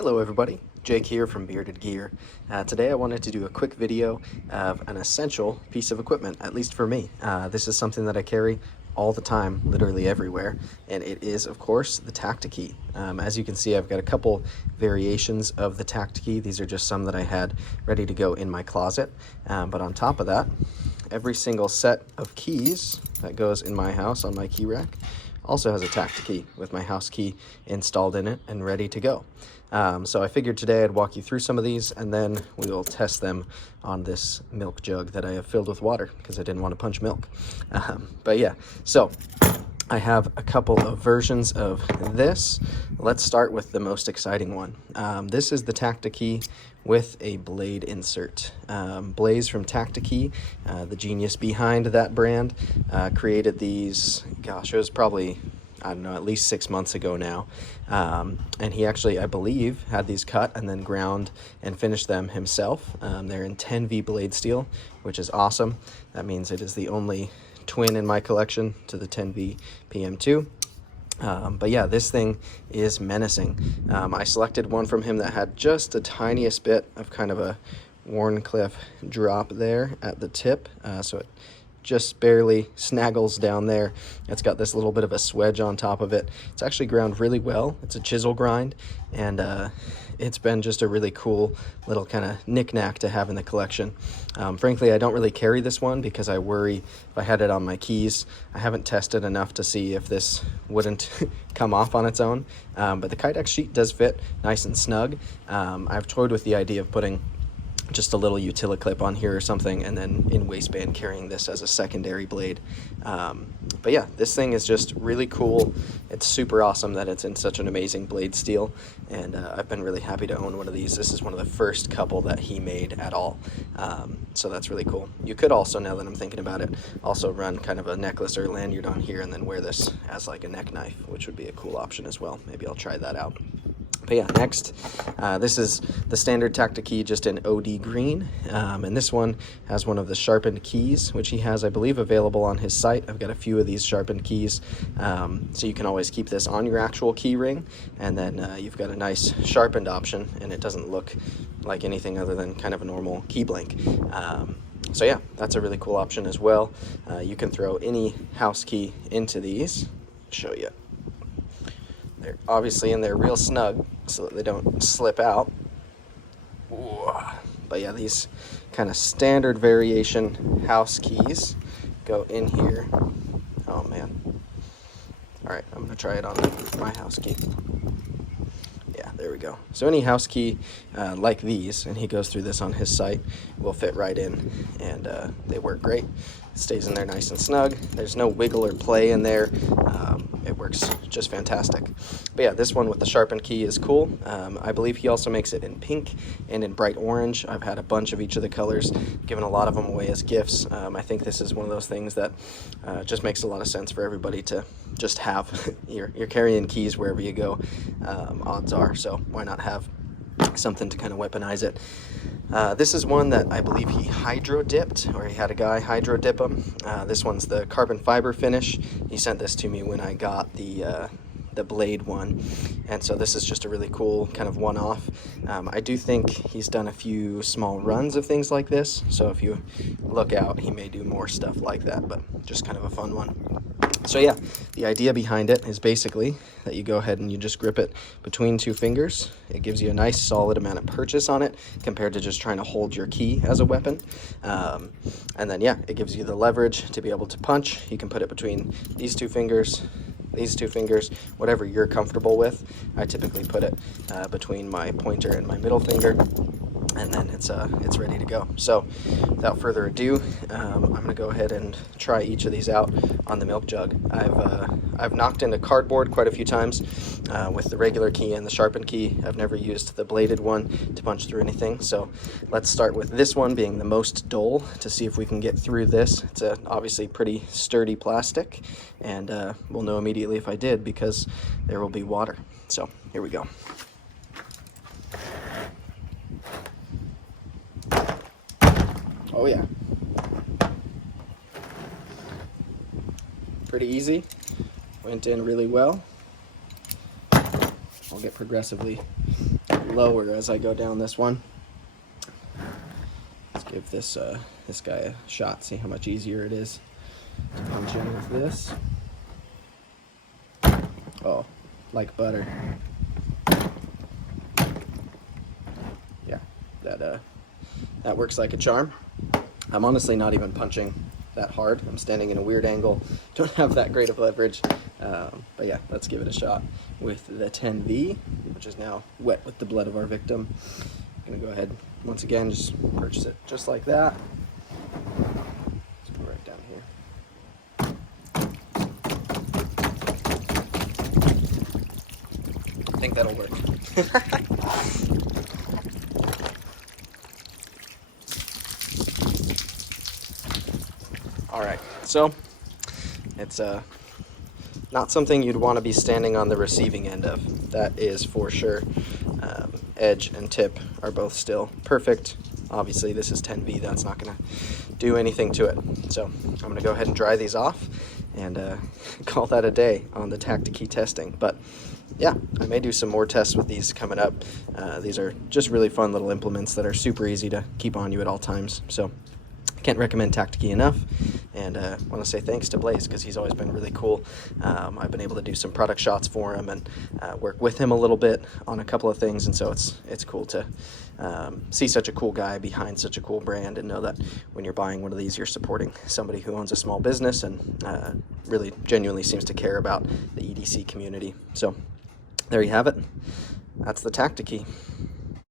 Hello everybody, Jake here from Bearded Gear. Today I wanted to do a quick video of an essential piece of equipment, at least for me. This is something that I carry all the time, literally everywhere, and it is of course the Tactikey. As you can see, I've got a couple variations of the Tactikey. These are just some that I had ready to go in my closet, but on top of that, every single set of keys that goes in my house on my key rack also has a Tactikey with my house key installed in it and ready to go. So I figured today I'd walk you through some of these and then we will test them on this milk jug that I have filled with water because I didn't want to punch milk. But yeah, so I have a couple of versions of this. Let's start with the most exciting one. This is the Tactikey with a blade insert. Blaze from Tactikey, the genius behind that brand, created these, gosh, it was probably, I don't know, at least 6 months ago now. And he actually, I believe, had these cut and then ground and finished them himself. They're in 10V blade steel, which is awesome. That means it is the only twin in my collection to the 10V PM2. But yeah, this thing is menacing. I selected one from him that had just the tiniest bit of kind of a Warncliffe drop there at the tip, so it just barely snaggles down there. It's got this little bit of a swedge on top of it. It's actually ground really well. It's a chisel grind, and it's been just a really cool little kind of knick-knack to have in the collection. Frankly, I don't really carry this one because I worry if I had it on my keys. I haven't tested enough to see if this wouldn't come off on its own, but the Kydex sheet does fit nice and snug. I've toyed with the idea of putting just a little utility clip on here or something, and then in waistband carrying this as a secondary blade. But yeah, this thing is just really cool. It's super awesome that it's in such an amazing blade steel, and I've been really happy to own one of these. This is one of the first couple that he made at all, so that's really cool. You could also, now that I'm thinking about it, also run kind of a necklace or lanyard on here and then wear this as like a neck knife, which would be a cool option as well. Maybe I'll try that out. But yeah, next, this is the standard Tactikey just in OD green, and this one has one of the sharpened keys, which he has, I believe, available on his site. I've got a few of these sharpened keys, so you can always keep this on your actual key ring, and then you've got a nice sharpened option, and it doesn't look like anything other than kind of a normal key blank. So yeah, that's a really cool option as well. You can throw any house key into these. I'll show you. They're obviously in there real snug so that they don't slip out. Ooh. But yeah, these kind of standard variation house keys go in here. Oh man. All right, I'm gonna try it on my house key. Yeah, there we go. So any house key like these, and he goes through this on his site, will fit right in, and they work great. It stays in there nice and snug. There's no wiggle or play in there. It works just fantastic. But yeah, this one with the sharpened key is cool. I believe he also makes it in pink and in bright orange. I've had a bunch of each of the colors, given a lot of them away as gifts. I think this is one of those things that just makes a lot of sense for everybody to just have. You're carrying keys wherever you go, odds are, so why not have something to kind of weaponize it. This is one that I believe he hydro dipped, or he had a guy hydro dip them. This one's the carbon fiber finish. He sent this to me when I got the blade one, and so this is just a really cool kind of one-off. I do think he's done a few small runs of things like this, so if you look out, he may do more stuff like that, but just kind of a fun one. So yeah, the idea behind it is basically that you go ahead and you just grip it between two fingers. It gives you a nice solid amount of purchase on it compared to just trying to hold your key as a weapon. And then yeah, it gives you the leverage to be able to punch. You can put it between these two fingers, whatever you're comfortable with. I typically put it between my pointer and my middle finger, and then it's ready to go. So without further ado, I'm gonna go ahead and try each of these out on the milk jug. I've knocked into cardboard quite a few times with the regular key and the sharpened key. I've never used the bladed one to punch through anything, so let's start with this one being the most dull to see if we can get through this. It's obviously pretty sturdy plastic, and we'll know immediately if I did because there will be water. So here we go. Oh yeah, pretty easy, went in really well. I'll get progressively lower as I go down this one. Let's give this this guy a shot, see how much easier it is to punch in with this. Oh, like butter. Yeah, that works like a charm. I'm honestly not even punching that hard. I'm standing in a weird angle, don't have that great of leverage, but yeah, let's give it a shot with the 10V, which is now wet with the blood of our victim. I'm gonna go ahead once again, just purchase it just like that. Let's go right down here. I think that'll work. All right, so it's not something you'd want to be standing on the receiving end of. That is for sure. Edge and tip are both still perfect. Obviously, this is 10V. That's not going to do anything to it. So I'm going to go ahead and dry these off and call that a day on the Tactikey testing. But yeah, I may do some more tests with these coming up. These are just really fun little implements that are super easy to keep on you at all times. So I can't recommend Tactikey enough, and I want to say thanks to Blaze because he's always been really cool. I've been able to do some product shots for him and work with him a little bit on a couple of things, and so it's cool to see such a cool guy behind such a cool brand and know that when you're buying one of these, you're supporting somebody who owns a small business and really genuinely seems to care about the EDC community. So there you have it. That's the Tactikey.